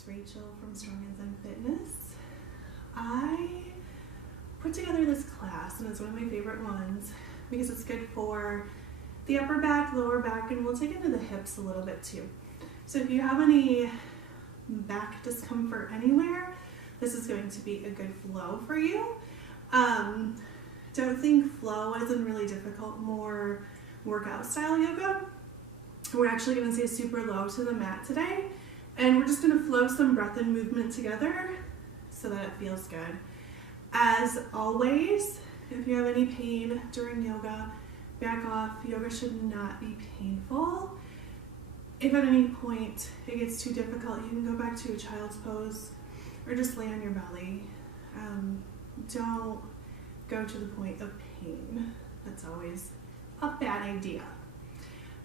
it's Rachel from Strong and Zen Fitness. I put together this class and it's one of my favorite ones because it's good for the upper back, lower back, and we'll take into the hips a little bit too. So if you have any back discomfort anywhere, this is going to be a good flow for you. Don't think flow isn't really difficult, more workout style yoga. We're actually going to stay super low to the mat today, and we're just going to flow some breath and movement together so that it feels good. As always, if you have any pain during yoga, back off. Yoga should not be painful. If at any point it gets too difficult, you can go back to a child's pose or just lay on your belly. Don't go to the point of pain. That's always a bad idea.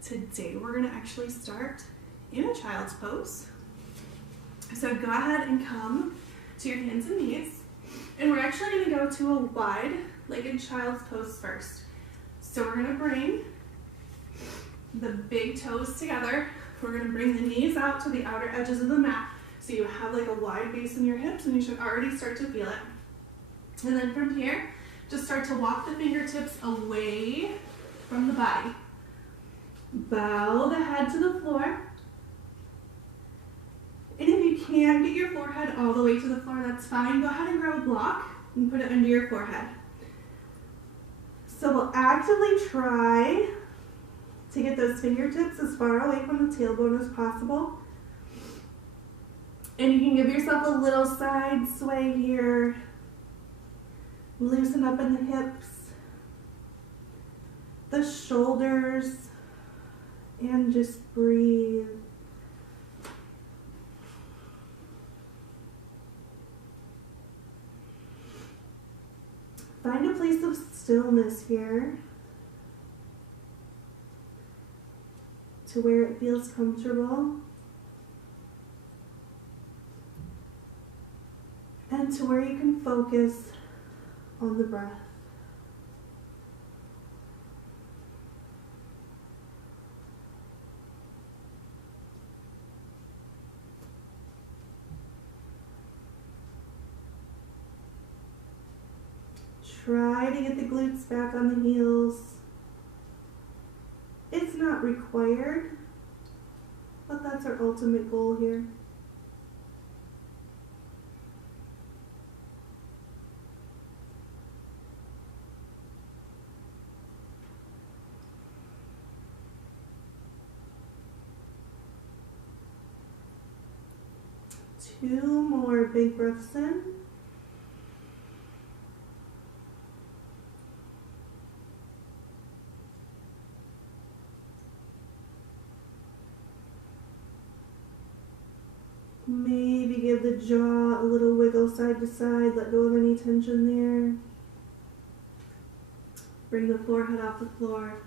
Today we're going to actually start in a child's pose. So go ahead and come to your hands and knees, and we're actually going to go to a wide-legged child's pose first. So we're going to bring the big toes together. We're going to bring the knees out to the outer edges of the mat, so you have like a wide base in your hips, and you should already start to feel it. And then from here, just start to walk the fingertips away from the body. Bow the head to the floor. And if you can't get your forehead all the way to the floor, that's fine. Go ahead and grab a block and put it under your forehead. So we'll actively try to get those fingertips as far away from the tailbone as possible. And you can give yourself a little side sway here. Loosen up in the hips, the shoulders, and just breathe. Find a place of stillness here to where it feels comfortable and to where you can focus on the breath. Try to get the glutes back on the heels. It's not required, but that's our ultimate goal here. Two more big breaths in. Maybe give the jaw a little wiggle side to side, let go of any tension there. Bring the forehead off the floor.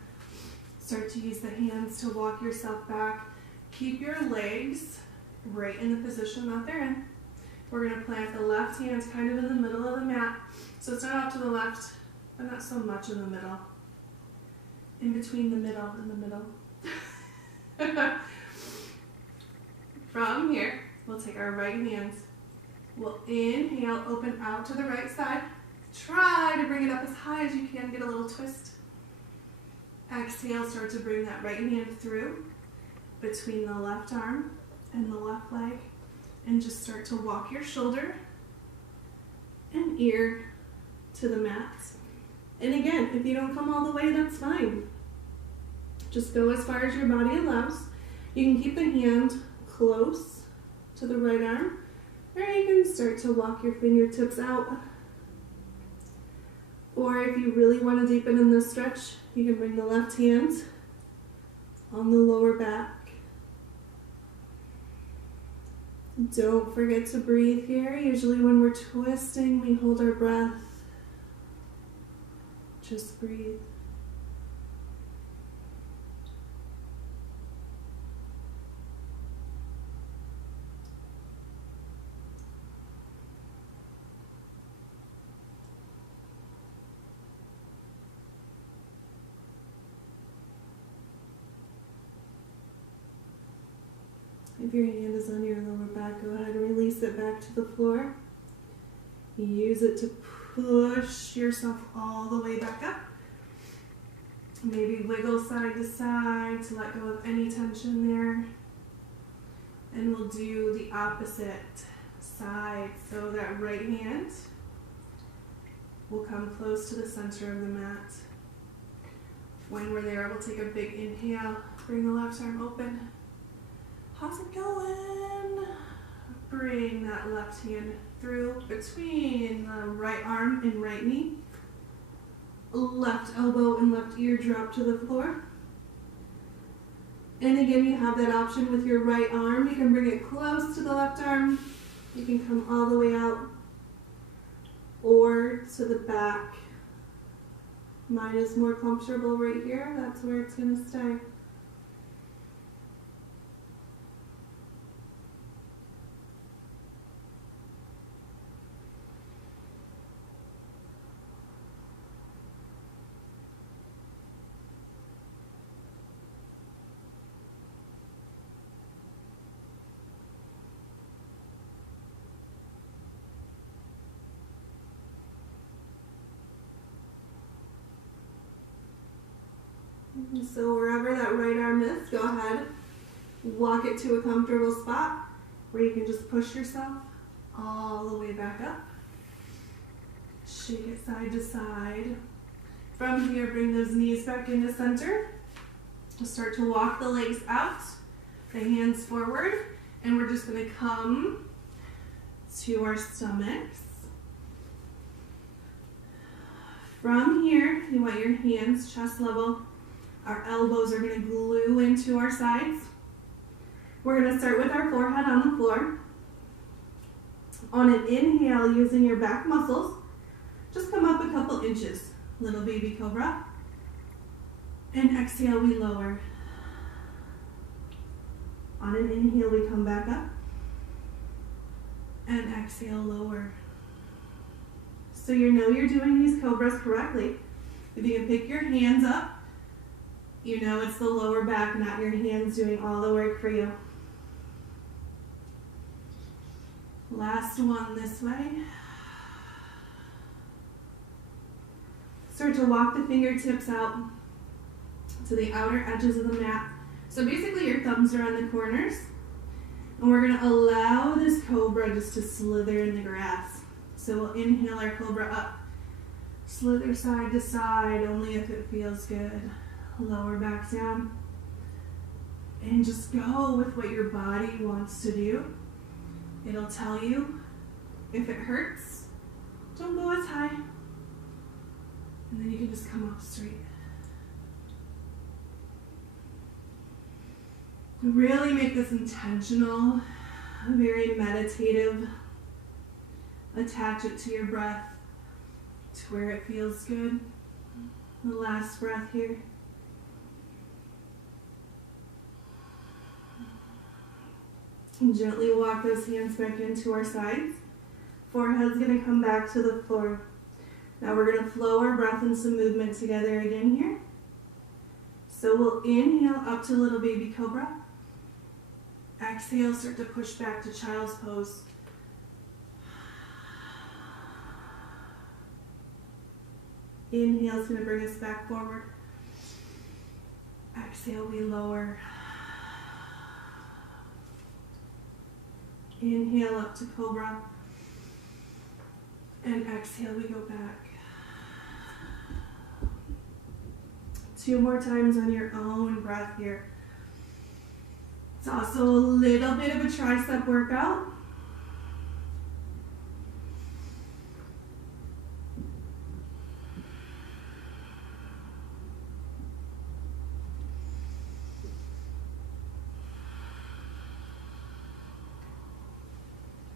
Start to use the hands to walk yourself back. Keep your legs right in the position that they're in. We're going to plant the left hand kind of in the middle of the mat. So it's not off to the left, but not so much in the middle. In between the middle and the middle. From here, we'll take our right hands. We'll inhale, open out to the right side. Try to bring it up as high as you can, get a little twist. Exhale, start to bring that right hand through between the left arm and the left leg, and just start to walk your shoulder and ear to the mat. And again, if you don't come all the way, that's fine. Just go as far as your body allows. You can keep the hand close to the right arm, or you can start to walk your fingertips out. Or if you really want to deepen in this stretch, you can bring the left hand on the lower back. Don't forget to breathe here. Usually when we're twisting, we hold our breath. Just breathe. If your hand is on your lower back, go ahead and release it back to the floor. Use it to push yourself all the way back up. Maybe wiggle side to side to let go of any tension there. And we'll do the opposite side. So that right hand will come close to the center of the mat. When we're there, we'll take a big inhale. Bring the left arm open. How's it going? Bring that left hand through between the right arm and right knee. Left elbow and left ear drop to the floor. And again, you have that option with your right arm. You can bring it close to the left arm. You can come all the way out or to the back. Mine is more comfortable right here. That's where it's going to stay. So wherever that right arm is, go ahead, walk it to a comfortable spot where you can just push yourself all the way back up. Shake it side to side. From here, bring those knees back into center. We'll start to walk the legs out, the hands forward, and we're just going to come to our stomachs. From here, you want your hands chest level. Our elbows are going to glue into our sides. We're going to start with our forehead on the floor. On an inhale, using your back muscles, just come up a couple inches. Little baby cobra. And exhale, we lower. On an inhale, we come back up. And exhale, lower. So you know you're doing these cobras correctly. If you can pick your hands up, you know it's the lower back, not your hands doing all the work for you. Last one this way. Start to walk the fingertips out to the outer edges of the mat. So basically your thumbs are on the corners. And we're going to allow this cobra just to slither in the grass. So we'll inhale our cobra up. Slither side to side, only if it feels good. Lower back down. And just go with what your body wants to do. It'll tell you if it hurts, don't go as high. And then you can just come up straight. Really make this intentional, very meditative. Attach it to your breath, to where it feels good. The last breath here. And gently walk those hands back into our sides. Forehead's going to come back to the floor. Now we're going to flow our breath and some movement together again here. So we'll inhale up to little baby cobra. Exhale, start to push back to child's pose. Inhale is going to bring us back forward. Exhale, we lower. Inhale up to cobra. And exhale, we go back. 2 more times on your own breath here. It's also a little bit of a tricep workout.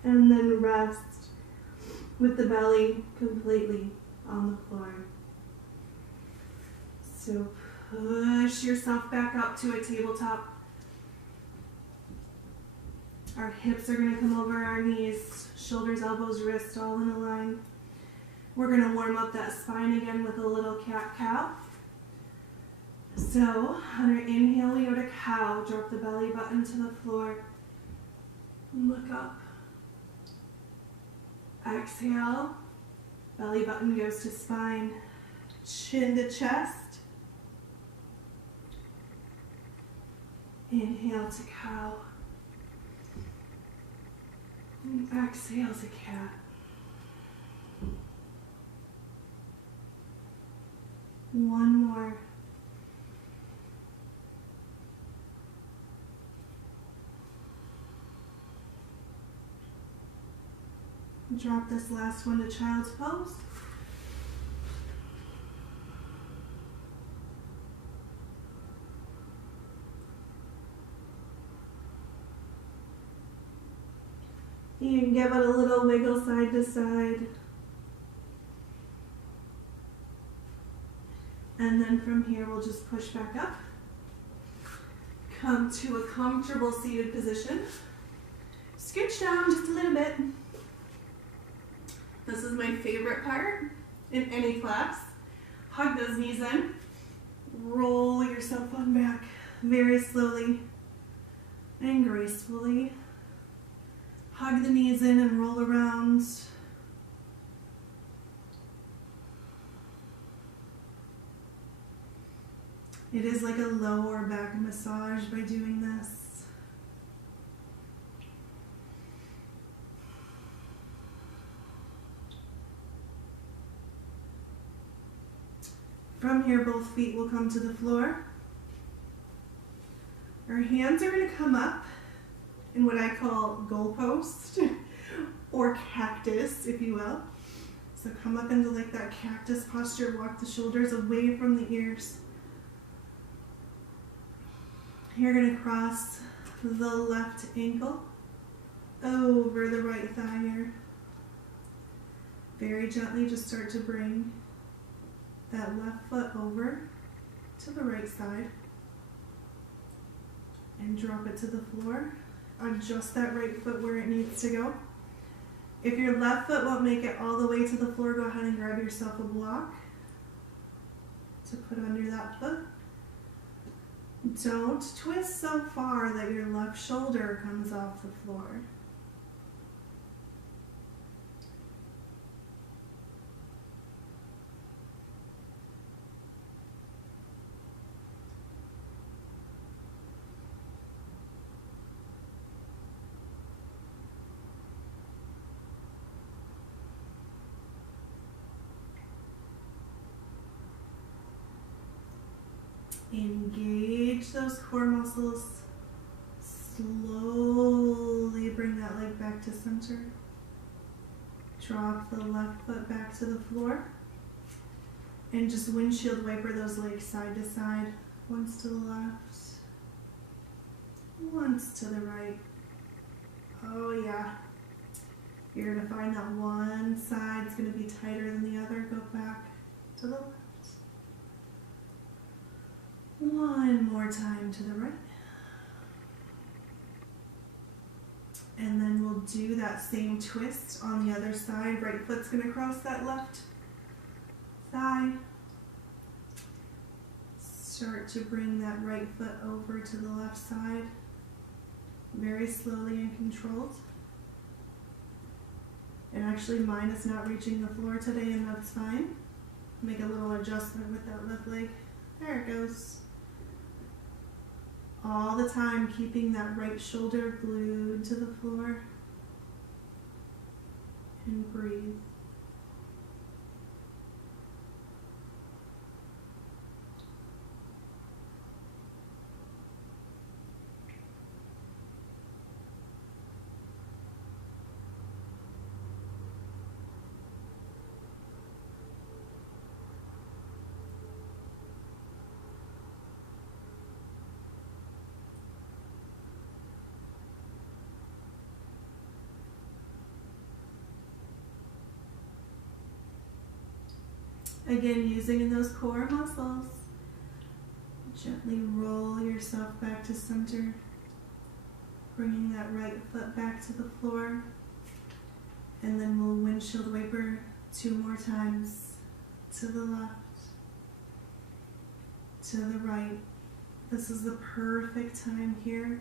And then rest with the belly completely on the floor. So push yourself back up to a tabletop. Our hips are going to come over our knees, shoulders, elbows, wrists, all in a line. We're going to warm up that spine again with a little cat-cow. So on our inhale, we go to cow. Drop the belly button to the floor. Look up. Exhale. Belly button goes to spine. Chin to chest. Inhale to cow. And exhale to cat. One more. Drop this last one to child's pose. You can give it a little wiggle side to side. And then from here, we'll just push back up. Come to a comfortable seated position. Scooch down just a little bit. This is my favorite part in any class. Hug those knees in. Roll yourself on back very slowly and gracefully. Hug the knees in and roll around. It is like a lower back massage by doing this. From here, both feet will come to the floor. Our hands are going to come up in what I call goalpost or cactus, if you will. So come up into like that cactus posture, walk the shoulders away from the ears. You're going to cross the left ankle over the right thigh here. Very gently just start to bring that left foot over to the right side and drop it to the floor. Adjust that right foot where it needs to go. If your left foot won't make it all the way to the floor, go ahead and grab yourself a block to put under that foot. Don't twist so far that your left shoulder comes off the floor. Engage those core muscles. Slowly bring that leg back to center. Drop the left foot back to the floor. And just windshield wiper those legs side to side. Once to the left. Once to the right. Oh yeah. You're going to find that one side's going to be tighter than the other. Go back to the left. One more time to the right. And then we'll do that same twist on the other side. Right foot's going to cross that left thigh. Start to bring that right foot over to the left side. Very slowly and controlled. And actually mine is not reaching the floor today, and that's fine. Make a little adjustment with that left leg. There it goes. All the time keeping that right shoulder glued to the floor. And breathe. Again, using those core muscles. Gently roll yourself back to center. Bringing that right foot back to the floor. And then we'll windshield wiper 2 more times. To the left. To the right. This is the perfect time here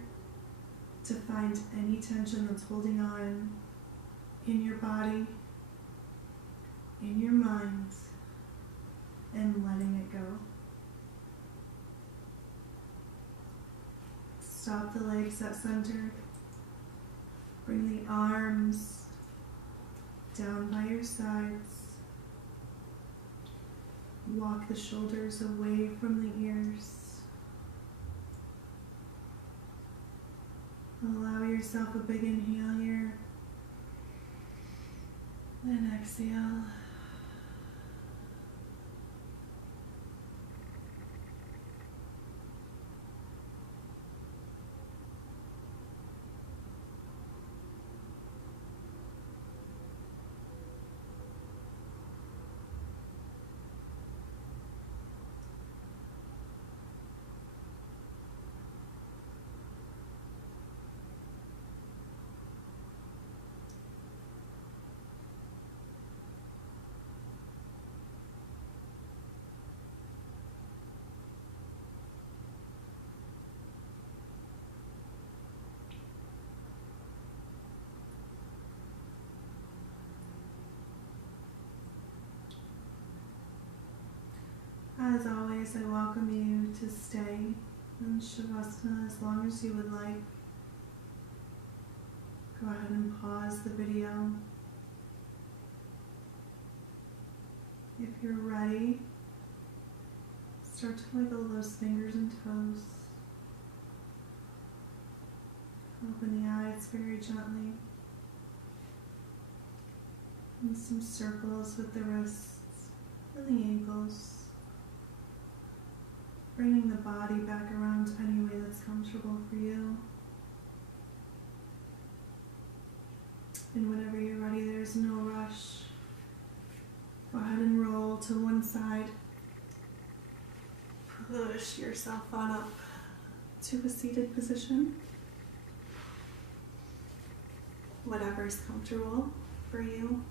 to to find any tension that's holding on in your body, in your mind, and letting it go. Stop the legs at center. Bring the arms down by your sides. Walk the shoulders away from the ears. Allow yourself a big inhale here. And exhale. As always, I welcome you to stay in Shavasana as long as you would like. Go ahead and pause the video. If you're ready, start to wiggle those fingers and toes. Open the eyes very gently. And some circles with the wrists and the ankles. Bringing the body back around any way that's comfortable for you. And whenever you're ready, there's no rush. Go ahead and roll to one side. Push yourself on up to a seated position. Whatever's comfortable for you.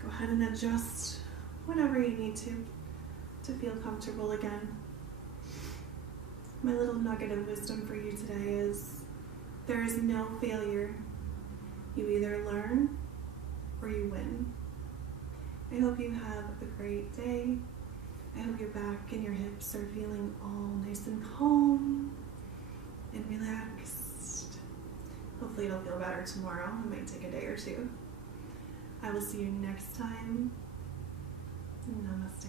Go ahead and adjust whatever you need to feel comfortable again. My little nugget of wisdom for you today is there is no failure. You either learn or you win. I hope you have a great day. I hope your back and your hips are feeling all nice and calm and relaxed. Hopefully it'll feel better tomorrow. It might take a day or two. I will see you next time. Namaste.